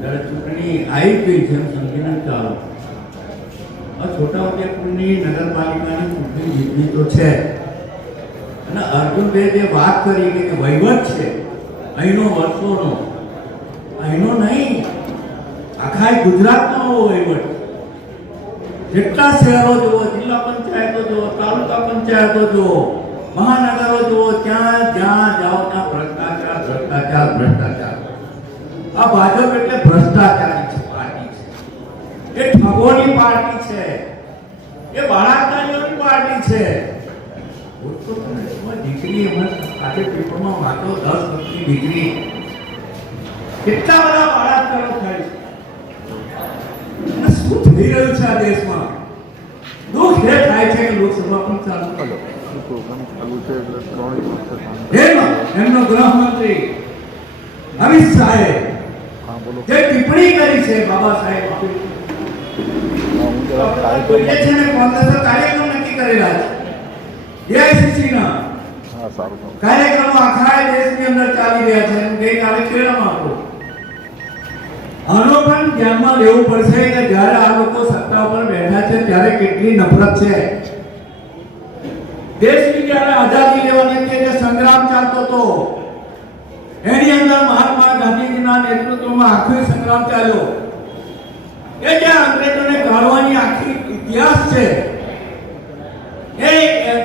ત્યારે ચૂંટણી આવી ગઈ છે એમ સમજીને ચાલો. છોટાઉદેપુરની નગરપાલિકાની ચૂંટણી જીતવી તો છે, અને અર્જુનભાઈ જે વાત કરી કે વહીવટ છે અહીંનો વર્ષોનો, અહીંનો નહીં આખા ગુજરાતનો વહીવટ, જેટલા શહેરો જુઓ, જિલ્લા પંચાયતો જુઓ, તાલુકા પંચાયતો જુઓ, મહાનગરો જુઓ, ત્યાં જ્યાં જાઓ ત્યાં ભ્રષ્ટાચાર ભ્રષ્ટાચાર ભ્રષ્ટાચાર. આ ભાજપ એટલે ભ્રષ્ટાચારી છે પાર્ટી છે, એ ઠગોની પાર્ટી છે, એ બળાત્કારીઓની પાર્ટી છે. દીકરી આજે પેપરમાં વાંચો 10 વર્ષની દીકરી, કેટલા બધા બળાત્કારો થાય છે. શું થઈ રહ્યું છે આ દેશમાં? દુઃખ એ થાય છે કે લોકસભા પણ ચાલુ એમનો ગૃહમંત્રી અમિત શાહે જે ટિપ્પણી કરી છે બાબા સાહેબ કોંગ્રેસે કાર્યક્રમ નક્કી કરેલા છે, એઆઈસીસી ના કાર્યક્રમો આખા દેશની અંદર ચાલી રહ્યા છે. ગઈકાલે કેરળમાં હતો. આનો પણ ધ્યાનમાં લેવું પડશે કે જ્યારે આ લોકો સત્તા ઉપર બેઠા છે ત્યારે કેટલી નફરત છે. દેશની જ્યારે આઝાદી લેવાની જે સંગ્રામ ચાલતો હતો એની અંદર મહાત્મા ગાંધીજીના નેતૃત્વમાં આખો સંગ્રામ ચાલ્યો. એ જે અંગ્રેજોને ગાળવાની આખી ઇતિહાસ છે, એ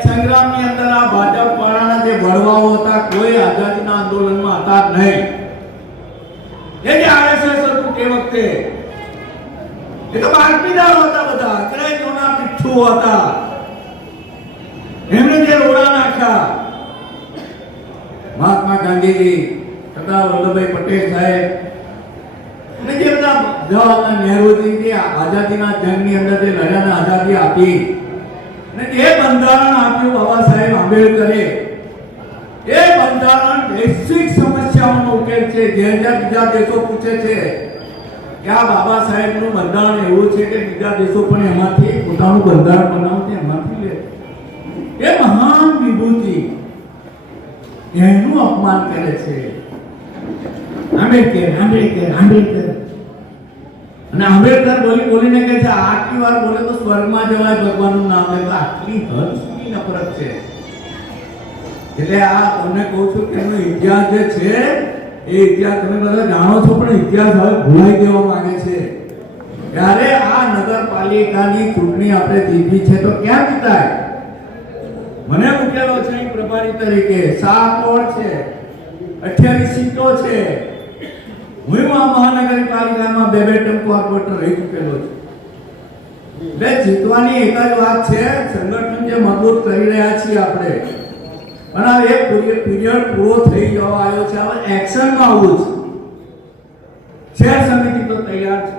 સંગ્રામની અંદર આ ભાજપ વાળાના જે વડવાઓ હતા કોઈ આઝાદીના આંદોલનમાં હતા નહીં. એ જે આરએસએસ હતું તે વખતે એ તો બાળકીદારો હતા, બધા અંગ્રેજોના પીઠુ હતા. એમણે જે રોડા નાખ્યા, મહાત્મા ગાંધીજી, સરદાર વલ્લભભાઈ પટેલ સાહેબ અને જે બધા જવાહરલાલ નહેરુજી જે આઝાદીના જંગની અંદર જે લડ્યાને આઝાદી આપી અને જે બંધારણ આપ્યું બાબા સાહેબ આંબેડકરે, એ બંધારણ વૈશ્વિક સમસ્યાઓનો ઉકેલ છે. જે બીજા દેશો પૂછે છે કે આ બાબા સાહેબનું બંધારણ એવું છે કે બીજા દેશો પણ એમાંથી પોતાનું બંધારણ બનાવશે, એમાંથી લે. એ મહાન વિભૂતિ એનું અપમાન કરે છે આંબેડકર આંબેડકર આંબેડકર. અને આંબેડકર બોલીને કહે છે આટલી વાર બોલે તો સ્વર્ગમાં જવાય ભગવાનનું નામ લે. આટલી હદ સુધી નફરત છે. એટલે આ તમને કહું છું કે એનો ઇતિહાસ જે છે એ ઇતિહાસ તમે બધા જાણો છો, પણ ઇતિહાસ હવે ભૂલાઈ દેવા માંગે છે. ત્યારે આ નગરપાલિકાની ચૂંટણી આપણે જીતી છે તો ક્યાં જીતાય? મને મૂકેલો છે પ્રભારી તરીકે, 7 વોર્ડ છે, 28 સીટો છે. હું મહાનગરપાલિકામાં 2 ટર્મ કોર્પોરેટર રહી ચૂકેલો છું. એટલે જીતવાની એક જ વાત છે, સંગઠન જે મજબૂત કરી રહ્યા છીએ આપણે, અને આ એક પીરિયડ પૂરો થઈ જવા આવ્યો છે, હવે એક્શનમાં આવવું છે. શહેર સમિતિ તો તૈયાર છે,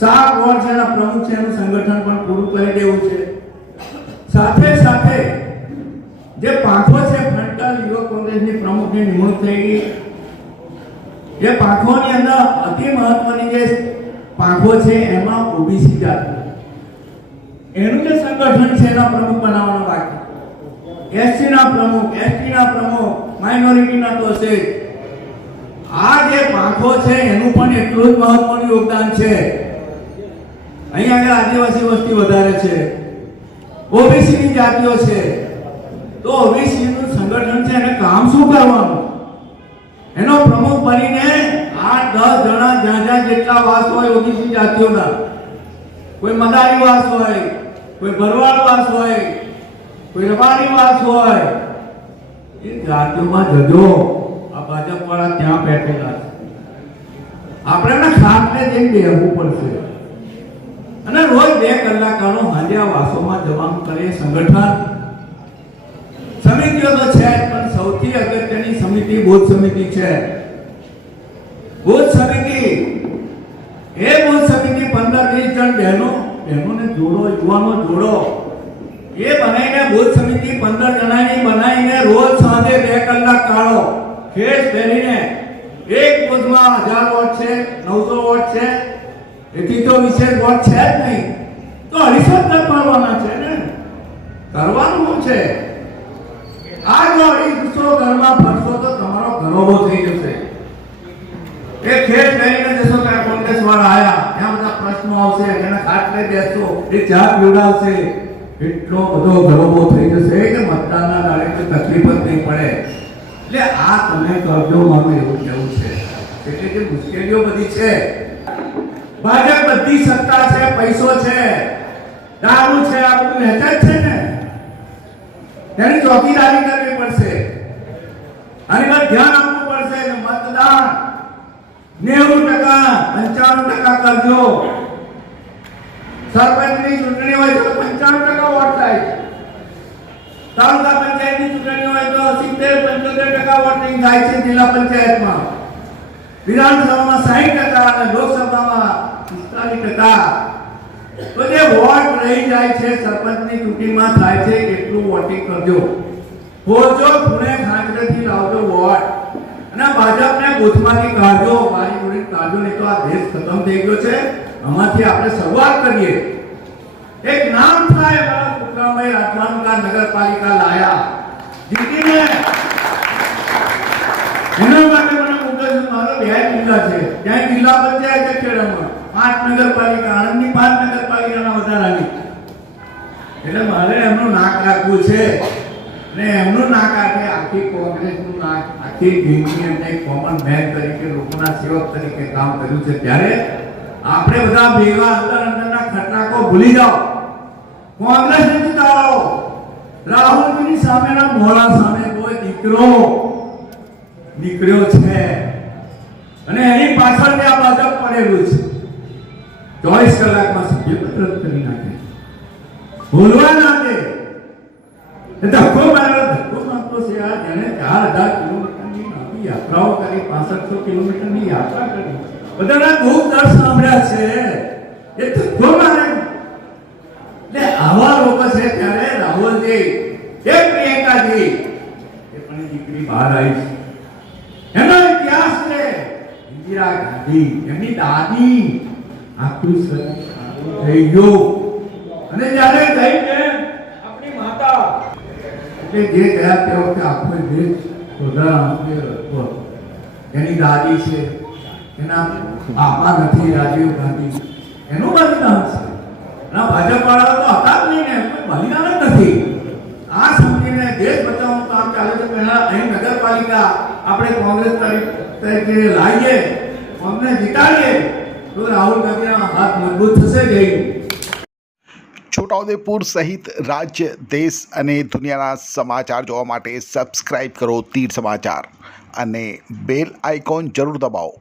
7 વોર્ડ છે, એના પ્રમુખ છે, એનું સંગઠન પણ પૂરું કરી દેવું છે. સાથે સાથે જે પાંખો છે, ફ્રન્ટલ યુવક કોંગ્રેસની પ્રમુખની નિમણૂક થઈ ગઈ. એ પાંખોની અંદર અતિ મહત્વની જે પાંખો છે એમાં ઓબીસી જાતિ, એનું જે સંગઠન છે એના પ્રમુખ બનાવવાનો બાકી. એસટી ના પ્રમુખ, માઇનોરિટીના તો છે. આ જે પાંખો છે એનું પણ એટલું જ મહત્વનું યોગદાન છે. અહીં આગળ આદિવાસી વસ્તી વધારે છે, ઓબીસી ની જાતિઓ છે, તો ઓબીસી નું સંગઠન છે એને કામ શું કરવાનું? એનો પ્રમુખ બનીને 8-10 જણા જ્યાં જેટલા વાસ હોય ઓબીસી જાતિઓના, કોઈ મદારી વાસ હોય, કોઈ ભરવાડ વાસ હોય, કોઈ રબારી વાસ હોય, એ જાતિઓમાં જજો. આ ભાજપ વાળા ત્યાં બેઠેલા છે. આપણે ખાતને જઈને બેહવું પડશે અને રોજ 2 કલાકનો હાંડિયા વાસોમાં જવાનું કરે. સંગઠન સમિતિઓ તો છે, પણ સૌથી અગત્યની સમિતિ બુથ સમિતિ છે. બુથ સમિતિ 15-20 જણ બહેનોને જોડો, યુવાનો જોડો, એ બનાવીને બુથ સમિતિ 15 જણાની બનાવીને રોજ સાંજે 2 કલાક કાઢો. ખેસ પહેરીને એક બુથમાં 1000 વોટ છે, 900 વોટ છે, એથી તો વિશેષ વોટ છે જ નહીં, તો 250 કરવાના છે ને. કરવાનું શું છે? આ જો 250 ઘરમાં ફરશો તો તમારો ઘરોબો થઈ જશે. એ ખેસ પહેરીને આવશે, એના ખાટલે બેસશો, એ ચા પીવડાવશે, એટલો બધો ગરોબો થઈ જશે કે મતદાનના દાડે કોઈ તકલીફ જ નહીં પડે. એટલે આ તમે કરજો, મારું એવું કહેવું છે. એટલે જે મુશ્કેલીઓ બધી છે, ભાજપ બધી સત્તા છે, પૈસો છે, દારૂ છે, આ બધું હેઠ જ છે ને, તેની ચોકીદારી કરવી પડશે. આની પર ધ્યાન આપવું પડશે કે મતદાન 90% 95% કરજો. સરપંચની ચૂંટણી હોય તો 95% વોટ થાય. તાલુકા પંચાયતની ચૂંટણી હોય તો 70-75% વોટિંગ થાય છે જિલ્લા પંચાયતમાં. વિધાનસભામાં 60% અને લોકસભામાં 45%. તો જે વોટ રહી જાય છે સરપંચની ચૂંટણીમાં થાય છે એટલું વોટિંગ કરજો. હોજો ખૂણે ખાંચરેથી લાવજો વોટ, અને ભાજપને બૂથમાંથી કાઢજો, મારી જોડે કાઢજો, નહીં તો આ દેશ ખતમ થઈ ગયો છે. આમાંથી આપણે શરૂઆત કરીએ. એક નામ થાય મારા છોકરાભાઈ રાજવાનકા નગરપાલિકા લાયા જીતીને. એના માટે મને મુદ્દો છે, મારો 2 જિલ્લા છે, ત્યાં જિલ્લા પંચાયત છે ખેડામાં, 5 નગરપાલિકા, આણંદની 5 નગરપાલિકાના વધારાની. એટલે મારે એમનું નાક રાખવું છે, ને એમનું નાક રાખે આખી કોંગ્રેસનું નાક, આખી જિંદગી એમને કોમન મેન તરીકે, લોકોના સેવક તરીકે કામ કર્યું છે. ત્યારે આપણે બધા ભેગા અંદરના ખટરાકો ભૂલી જાઓ, કોંગ્રેસને જીતાડો. રાહુલજીની સામેના મોળા સામે કોઈ દીકરો છે, અને એની પાછળ આ ભાજપ પડેલું છે. 24 કલાકમાં સભ્યપત્ર કરી નાખે, ભૂલવા ના દે. ધક્કો મારતો છે. આ જેને 4000 કિલોમીટરની લાંબી યાત્રાઓ કરી, 6500 કિલોમીટરની યાત્રા કરી, બધાના દુઃખ દર્દ સાંભળ્યા છે, એ ધક્કો મારે. એટલે આવા લોકો છે. ત્યારે રાહુલજી, પ્રિયંકાજી, એ પણ દીકરી બહાર આવી છે, એનો ઇતિહાસ છે. ઇન્દિરા ગાંધી, એમની દાદી, આખું થઈ ગયું. અને જ્યારે થઈ કે આપણી માતા, એટલે જે ગયા તે વખતે આખો દેશ હતો. એની દાદી છે, એના બાપા નથી, રાજીવ ગાંધી, એનું બલિદાન છે. એના ભાજપ વાળા તો હતા જ નહીં ને, કોઈ બલિદાન જ નથી. આ સમજીને દેશ બચાવવાનું કામ ચાલે છે. પહેલા અહીં નગરપાલિકા આપણે કોંગ્રેસ તરીકે લાવીએ, કોંગ્રેસ જીતાડીએ, તો રાહુલ ગાંધીના હાથ મજબૂત થશે. જઈ છોટાઉદેપુર સહિત રાજ્ય, દેશ અને દુનિયાના સમાચાર જોવા માટે સબસ્ક્રાઇબ કરો તીર સમાચાર અને બેલ આઇકોન જરૂર દબાવો.